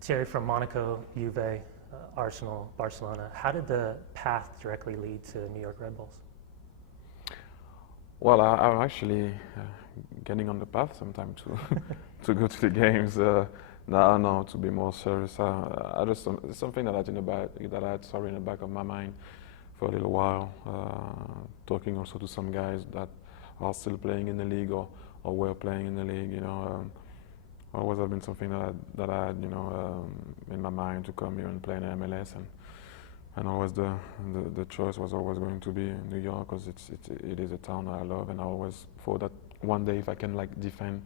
Thierry, from Monaco, Juve, Arsenal, Barcelona, how did the path directly lead to New York Red Bulls? Well, I'm actually getting on the path sometime to to go to the games. No, to be more serious, I just it's something that I had in the back that I had sorry in the back of my mind for a little while. Talking also to some guys that are still playing in the league or were playing in the league. Always have been something that I had in my mind to come here and play in MLS and always the choice was always going to be New York because it is a town I love, and I always thought that one day if I can like defend,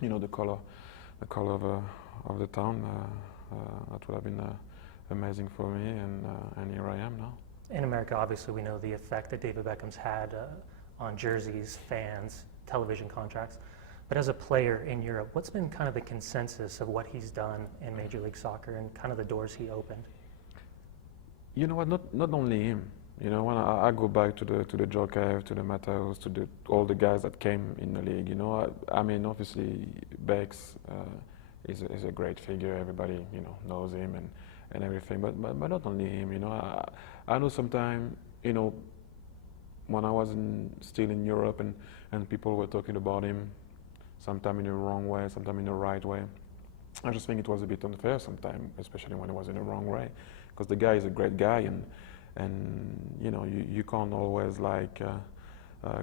the color of the town, that would have been amazing for me, and here I am now. In America, obviously, we know the effect that David Beckham's had on jerseys, fans, television contracts. But as a player in Europe, what's been kind of the consensus of what he's done in Major League Soccer and kind of the doors he opened? You know what? Not only him. When I go back to the Jokev, to the Mateos, to all the guys that came in the league. I mean, obviously, Bex is a great figure. Everybody knows him and everything. But not only him. I know sometimes when I was still in Europe and people were talking about him, sometimes in the wrong way, sometimes in the right way. I just think it was a bit unfair sometimes, especially when it was in the wrong way, because the guy is a great guy, and you can't always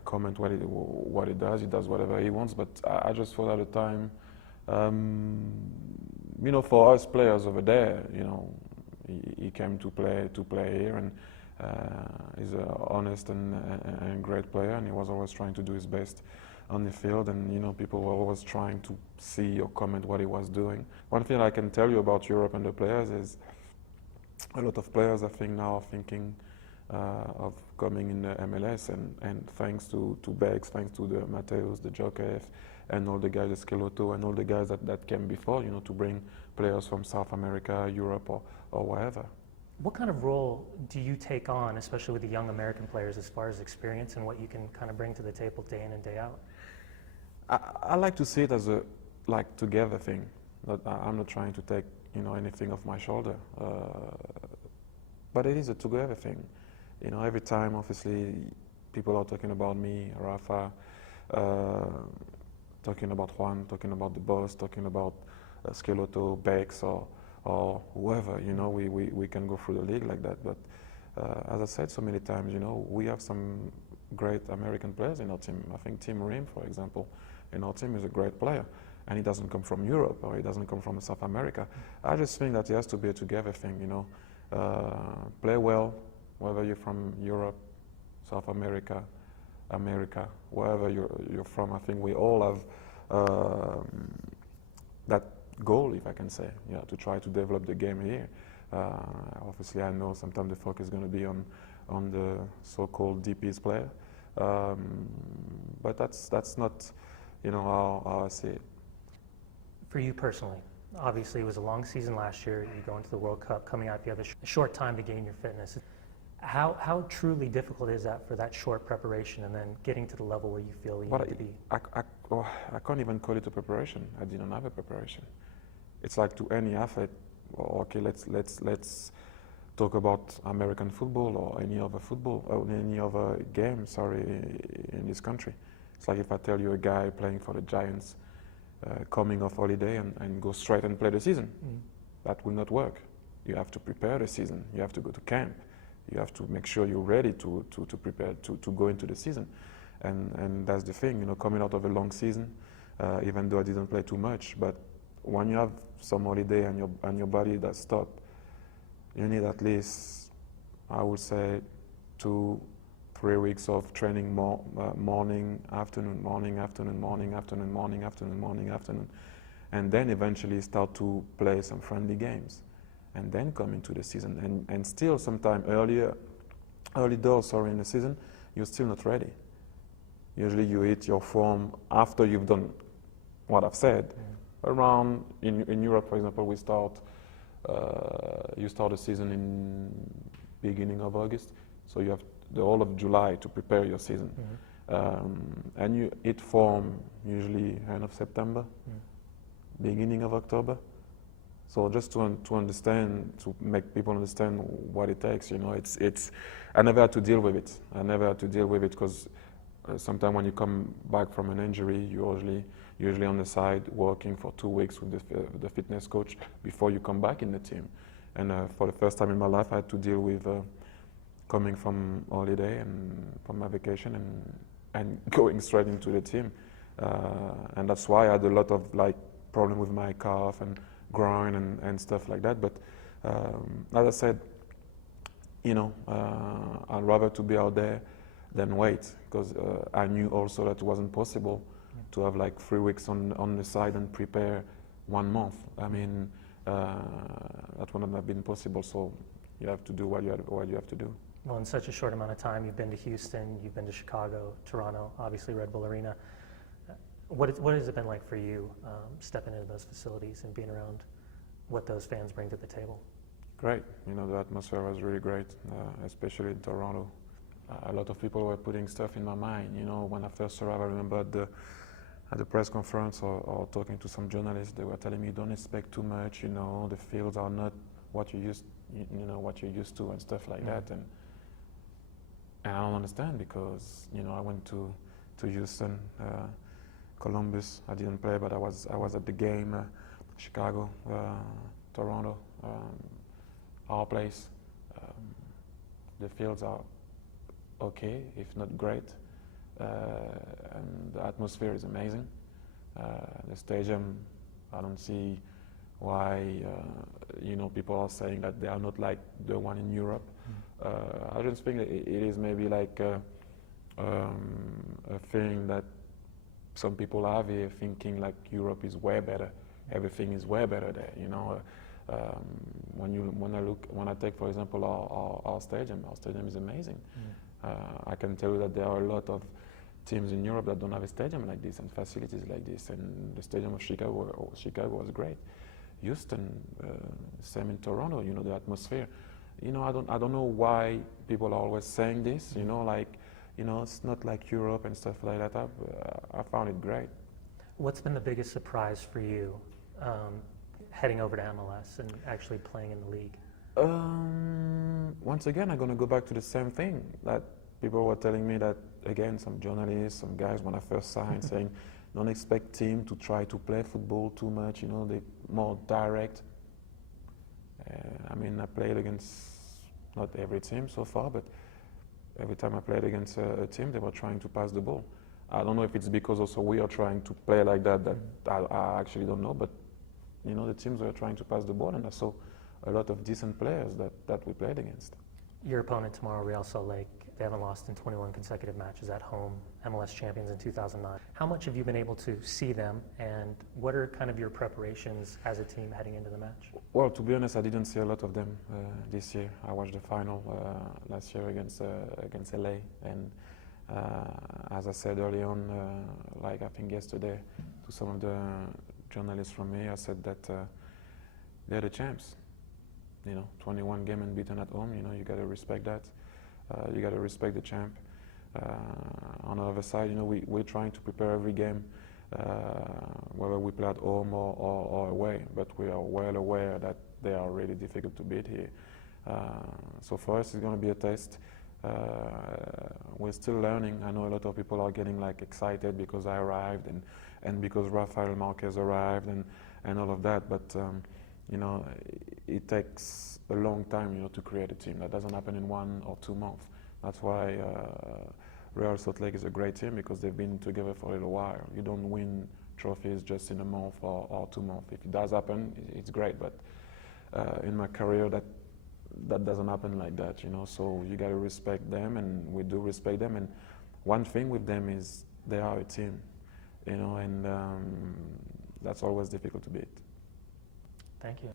comment what he does. He does whatever he wants, but I just thought at the time, for us players over there, he came to play here, and he's an honest and great player, and he was always trying to do his best on the field, and people were always trying to see or comment what he was doing. One thing I can tell you about Europe and the players is a lot of players I think now are thinking of coming in the MLS, and thanks to Beggs, thanks to the Mateos, the Jokev, and all the guys, the Schelotto, and all the guys that came before, to bring players from South America, Europe, or wherever. What kind of role do you take on, especially with the young American players, as far as experience and what you can kind of bring to the table day in and day out? I like to see it as a together thing. I'm not trying to take anything off my shoulder, but it is a together thing. Every time, obviously, people are talking about me, Rafa, talking about Juan, talking about the boss, talking about Schelotto, Bex, or whoever. We can go through the league like that. But as I said so many times, we have some great American players in our team. I think Tim Ream, for example, in our team is a great player, and he doesn't come from Europe or he doesn't come from South America. I just think that it has to be a together thing. Play well, whether you're from Europe, South America, wherever you're from. I think we all have that goal, if I can say, to try to develop the game here. Obviously, I know sometimes the focus is going to be on the so-called DPS player, but that's not, how I see it. For you personally, obviously it was a long season last year. You go into the World Cup, coming out, you have a short time to gain your fitness. How truly difficult is that for that short preparation and then getting to the level where you feel you need to be? I can't even call it a preparation. I didn't have a preparation. It's like to any athlete. Okay, let's talk about American football or any other football or any other game. Sorry, in this country, it's like if I tell you a guy playing for the Giants, coming off holiday and go straight and play the season. That will not work. You have to prepare the season. You have to go to camp. You have to make sure you're ready to prepare to go into the season, and that's the thing. Coming out of a long season, even though I didn't play too much, but when you have some holiday and your body does stop, you need at least, I would say, 2-3 weeks of training, morning, afternoon, morning, afternoon, morning, afternoon, morning, afternoon, morning, afternoon, and then eventually start to play some friendly games, and then come into the season. And still sometime early doors in the season, you're still not ready. Usually you hit your form after you've done what I've said. Around, in Europe, for example, you start the season in beginning of August, so you have the whole of July to prepare your season. And you hit form usually end of September, beginning of October. So just to understand, to make people understand what it takes, it's. I never had to deal with it. I never had to deal with it because sometimes when you come back from an injury, you usually on the side working for 2 weeks with the fitness coach before you come back in the team. And for the first time in my life, I had to deal with coming from holiday and from my vacation and going straight into the team. And that's why I had a lot of problem with my calf and groin and stuff like that. But as I said, I'd rather to be out there than wait, because I knew also that it wasn't possible to have 3 weeks on the side and prepare 1 month. I mean, that wouldn't have been possible. So you have to do what you have to do. Well, in such a short amount of time, you've been to Houston, you've been to Chicago, Toronto, obviously Red Bull Arena. What has it been like for you stepping into those facilities and being around what those fans bring to the table? Great. The atmosphere was really great, especially in Toronto. A lot of people were putting stuff in my mind. When I first arrived, I remember at the press conference or talking to some journalists, they were telling me, don't expect too much. The fields are not what you what you're used to and stuff like that. And I don't understand, because I went to Houston, Columbus. I didn't play, but I was at the game. Chicago, Toronto, our place. The fields are okay, if not great, and the atmosphere is amazing. The stadium, I don't see why people are saying that they are not like the one in Europe. I just think it is maybe like a thing that some people have here, thinking like Europe is way better, everything is way better there. When I take, for example, our stadium is amazing. I can tell you that there are a lot of teams in Europe that don't have a stadium like this and facilities like this, and the stadium of Chicago was great. Houston, same in Toronto. The atmosphere. I don't know why people are always saying this. It's not like Europe and stuff like that. I found it great. What's been the biggest surprise for you heading over to MLS and actually playing in the league? Once again, I'm going to go back to the same thing that people were telling me, that again, some journalists, some guys when I first signed, saying don't expect team to try to play football too much, they're more direct. I played against not every team so far, but every time I played against a team, they were trying to pass the ball. I don't know if it's because also we are trying to play like that I actually don't know, but the teams were trying to pass the ball, and I saw a lot of decent players that we played against. Your opponent tomorrow, Real Salt Lake, they haven't lost in 21 consecutive matches at home, MLS champions in 2009. How much have you been able to see them, and what are kind of your preparations as a team heading into the match? Well, to be honest, I didn't see a lot of them this year. I watched the final last year against LA, and as I said early on, I think yesterday, to some of the journalists from me, I said that they're the champs. 21 game unbeaten at home. You got to respect that. You got to respect the champ. On the other side, we're trying to prepare every game, whether we play at home or away. But we are well aware that they are really difficult to beat here. So for us, it's going to be a test. We're still learning. I know a lot of people are getting excited because I arrived and because Rafael Marquez arrived and all of that. But it takes a long time, to create a team. That doesn't happen in 1 or 2 months. That's why Real Salt Lake is a great team, because they've been together for a little while. You don't win trophies just in a month or 2 months. If it does happen, it's great. But in my career, that doesn't happen like that, So you got to respect them, and we do respect them. And one thing with them is they are a team, and that's always difficult to beat. Thank you.